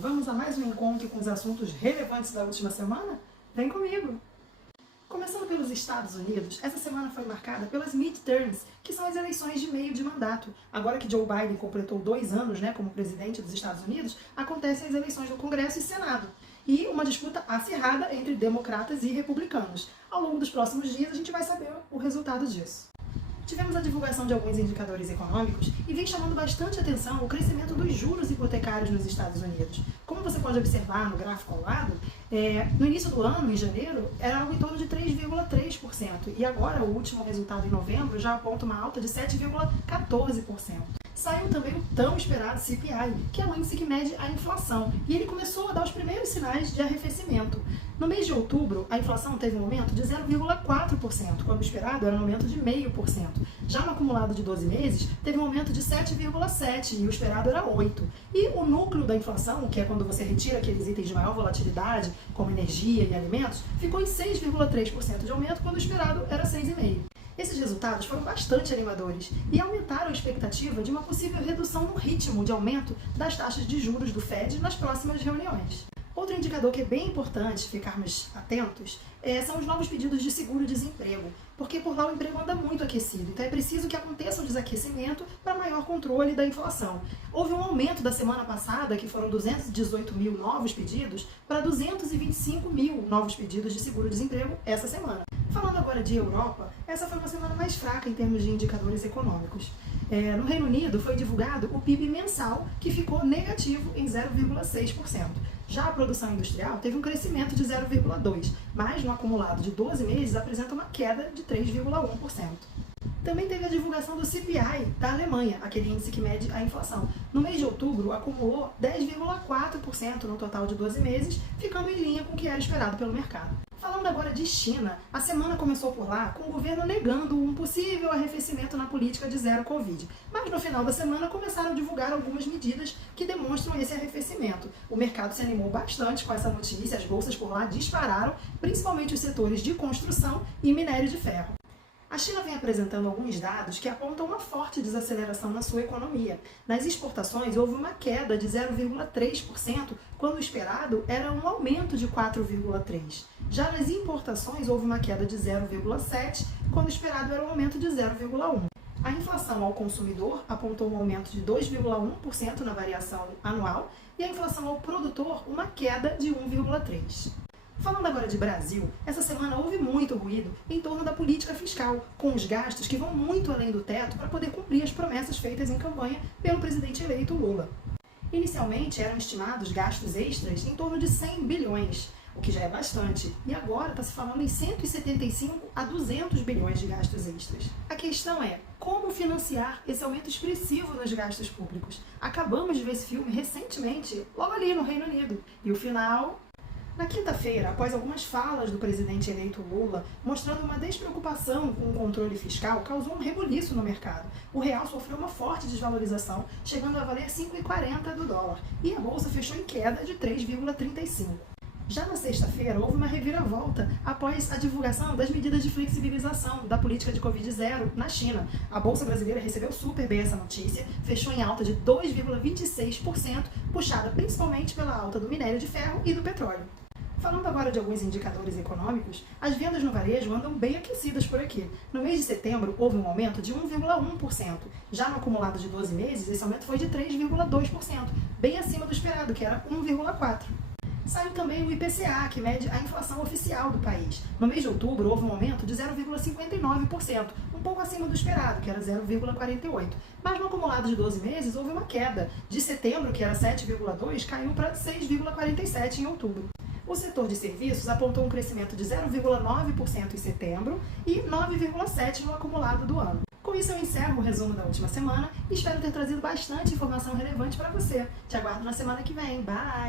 Vamos a mais um encontro com os assuntos relevantes da última semana? Vem comigo! Começando pelos Estados Unidos, essa semana foi marcada pelas midterms, que são as eleições de meio de mandato. Agora que Joe Biden completou 2 anos como presidente dos Estados Unidos, acontecem as eleições do Congresso e Senado. E uma disputa acirrada entre democratas e republicanos. Ao longo dos próximos dias a gente vai saber o resultado disso. Tivemos a divulgação de alguns indicadores econômicos e vem chamando bastante atenção o crescimento dos juros hipotecários nos Estados Unidos. Como você pode observar no gráfico ao lado, no início do ano, em janeiro, era algo em torno de 3,3%, e agora o último resultado em novembro já aponta uma alta de 7,14%. Saiu também o tão esperado CPI, que é o índice que mede a inflação, e ele começou a dar os primeiros sinais de arrefecimento. No mês de outubro, a inflação teve um aumento de 0,4%, quando o esperado era um aumento de 0,5%. Já no acumulado de 12 meses, teve um aumento de 7,7% e o esperado era 8%. E o núcleo da inflação, que é quando você retira aqueles itens de maior volatilidade, como energia e alimentos, ficou em 6,3% de aumento, quando o esperado era 6,5%. Esses resultados foram bastante animadores e aumentaram a expectativa de uma possível redução no ritmo de aumento das taxas de juros do Fed nas próximas reuniões. Outro indicador que é bem importante ficarmos atentos são os novos pedidos de seguro-desemprego, porque por lá o emprego anda muito aquecido, então é preciso que aconteça um desaquecimento para maior controle da inflação. Houve um aumento da semana passada, que foram 218 mil novos pedidos, para 225 mil novos pedidos de seguro-desemprego essa semana. Falando agora de Europa, essa foi uma semana mais fraca em termos de indicadores econômicos. No Reino Unido foi divulgado o PIB mensal, que ficou negativo em 0,6%. Já a produção industrial teve um crescimento de 0,2%, mas no acumulado de 12 meses apresenta uma queda de 3,1%. Também teve a divulgação do CPI da Alemanha, aquele índice que mede a inflação. No mês de outubro, acumulou 10,4% no total de 12 meses, ficando em linha com o que era esperado pelo mercado. Falando agora de China, a semana começou por lá com o governo negando um possível arrefecimento na política de zero Covid. Mas no final da semana começaram a divulgar algumas medidas que demonstram esse arrefecimento. O mercado se animou bastante com essa notícia, as bolsas por lá dispararam, principalmente os setores de construção e minério de ferro. A China vem apresentando alguns dados que apontam uma forte desaceleração na sua economia. Nas exportações, houve uma queda de 0,3%, quando o esperado era um aumento de 4,3%. Já nas importações, houve uma queda de 0,7%, quando o esperado era um aumento de 0,1%. A inflação ao consumidor apontou um aumento de 2,1% na variação anual e a inflação ao produtor uma queda de 1,3%. Falando agora de Brasil, essa semana houve muito ruído em torno da política fiscal, com os gastos que vão muito além do teto para poder cumprir as promessas feitas em campanha pelo presidente eleito Lula. Inicialmente eram estimados gastos extras em torno de 100 bilhões, o que já é bastante, e agora está se falando em 175 a 200 bilhões de gastos extras. A questão é, como financiar esse aumento expressivo nos gastos públicos? Acabamos de ver esse filme recentemente, logo ali no Reino Unido, e o final... Na quinta-feira, após algumas falas do presidente eleito Lula, mostrando uma despreocupação com o controle fiscal, causou um rebuliço no mercado. O real sofreu uma forte desvalorização, chegando a valer 5,40 do dólar, e a bolsa fechou em queda de 3,35. Já na sexta-feira, houve uma reviravolta após a divulgação das medidas de flexibilização da política de Covid-0 na China. A Bolsa Brasileira recebeu super bem essa notícia, fechou em alta de 2,26%, puxada principalmente pela alta do minério de ferro e do petróleo. Falando agora de alguns indicadores econômicos, as vendas no varejo andam bem aquecidas por aqui. No mês de setembro, houve um aumento de 1,1%. Já no acumulado de 12 meses, esse aumento foi de 3,2%, bem acima do esperado, que era 1,4%. Saiu também o IPCA, que mede a inflação oficial do país. No mês de outubro, houve um aumento de 0,59%, um pouco acima do esperado, que era 0,48%. Mas no acumulado de 12 meses, houve uma queda. De setembro, que era 7,2%, caiu para 6,47% em outubro. O setor de serviços apontou um crescimento de 0,9% em setembro e 9,7% no acumulado do ano. Com isso eu encerro o resumo da última semana e espero ter trazido bastante informação relevante para você. Te aguardo na semana que vem. Bye!